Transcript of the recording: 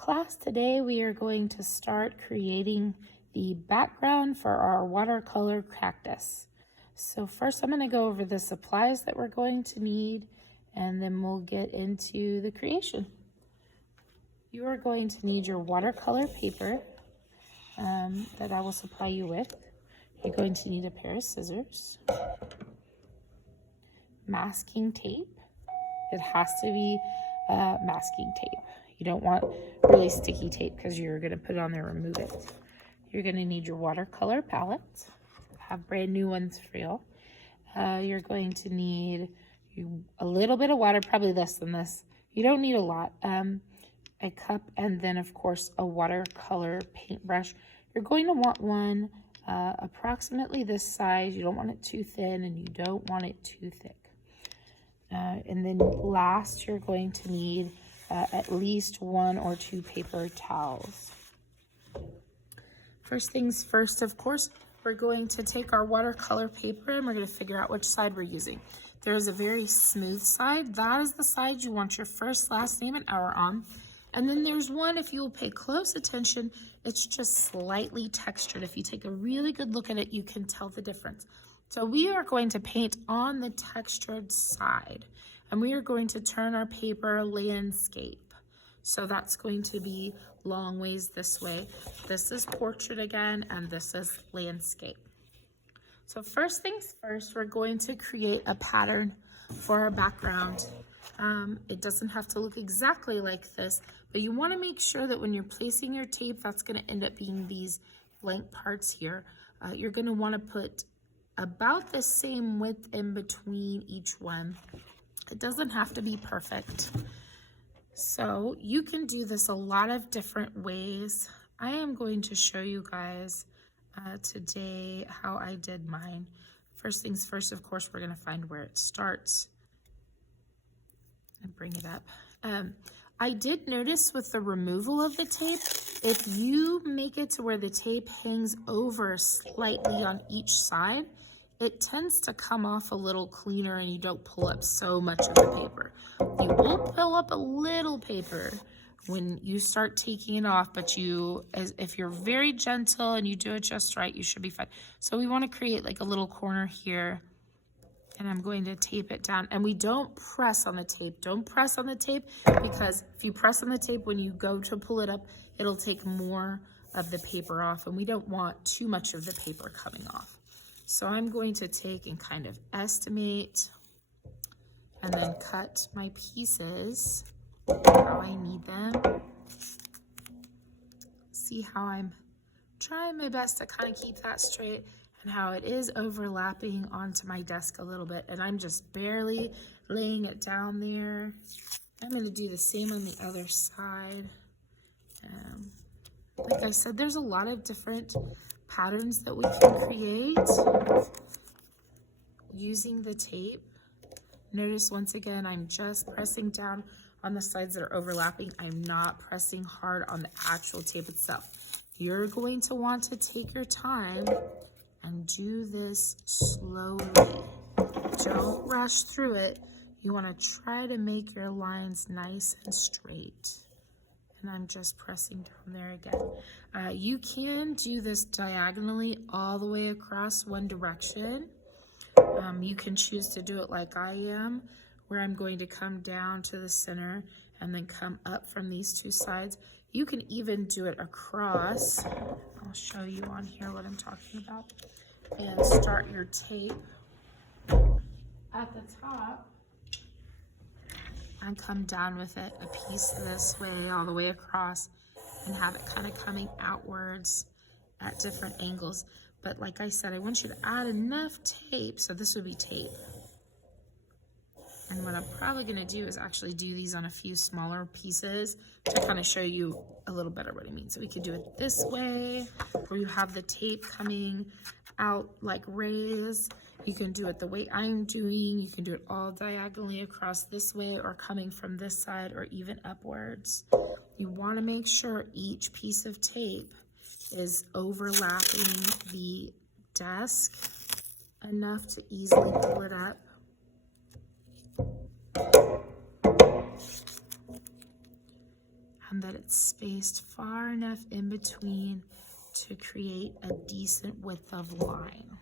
Class, today we are going to start creating the background for our watercolor cactus. So first I'm going to go over the supplies that we're going to need, and then we'll get into the creation. You are going to need your watercolor paper that I will supply you with. You're going to need a pair of scissors, masking tape. It has to be masking tape. You don't want really sticky tape because you're going to put it on there and remove it. You're going to need your watercolor palette. I have brand new ones for you. You're going to need a little bit of water, probably less than this. You don't need a lot. A cup, and then of course a watercolor paintbrush. You're going to want one approximately this size. You don't want it too thin and you don't want it too thick. And then last, you're going to need at least 1 or 2 paper towels. First things first, of course, we're going to take our watercolor paper and we're going to figure out which side we're using. There is a very smooth side. That is the side you want your first, last name, and hour on. And then there's one, if you will pay close attention, it's just slightly textured. If you take a really good look at it, you can tell the difference. So we are going to paint on the textured side, and we are going to turn our paper landscape. So that's going to be long ways this way. This is portrait again, and this is landscape. So first things first, we're going to create a pattern for our background. It doesn't have to look exactly like this, but you want to make sure that when you're placing your tape, that's going to end up being these blank parts here. You're going to want to put about the same width in between each one. It doesn't have to be perfect. So you can do this a lot of different ways. I am going to show you guys today how I did mine. First things first, of course, we're going to find where it starts and bring it up. I did notice with the removal of the tape, if you make it to where the tape hangs over slightly on each side, it tends to come off a little cleaner and you don't pull up so much of the paper. You will pull up a little paper when you start taking it off, but if you're very gentle and you do it just right, you should be fine. So we want to create like a little corner here, and I'm going to tape it down. And we don't press on the tape. Don't press on the tape, because if you press on the tape, when you go to pull it up, it'll take more of the paper off, and we don't want too much of the paper coming off. So I'm going to take and kind of estimate and then cut my pieces how I need them. See how I'm trying my best to kind of keep that straight, and how it is overlapping onto my desk a little bit, and I'm just barely laying it down there. I'm going to do the same on the other side. Like I said, there's a lot of different patterns that we can create using the tape. Notice once again, I'm just pressing down on the sides that are overlapping. I'm not pressing hard on the actual tape itself. You're going to want to take your time and do this slowly. Don't rush through it. You want to try to make your lines nice and straight. And I'm just pressing down there again. You can do this diagonally all the way across one direction. You can choose to do it like I am, where I'm going to come down to the center and then come up from these two sides. You can even do it across. I'll show you on here what I'm talking about. And start your tape at the top and come down with it a piece this way all the way across, and have it kind of coming outwards at different angles. But like I said, I want you to add enough tape, so this would be tape. And what I'm probably going to do is actually do these on a few smaller pieces to kind of show you a little better what I mean. So we could do it this way, where you have the tape coming out like rays. You can do it the way I'm doing. You can do it all diagonally across this way, or coming from this side, or even upwards. You want to make sure each piece of tape is overlapping the desk enough to easily pull it up. and that it's spaced far enough in between to create a decent width of line.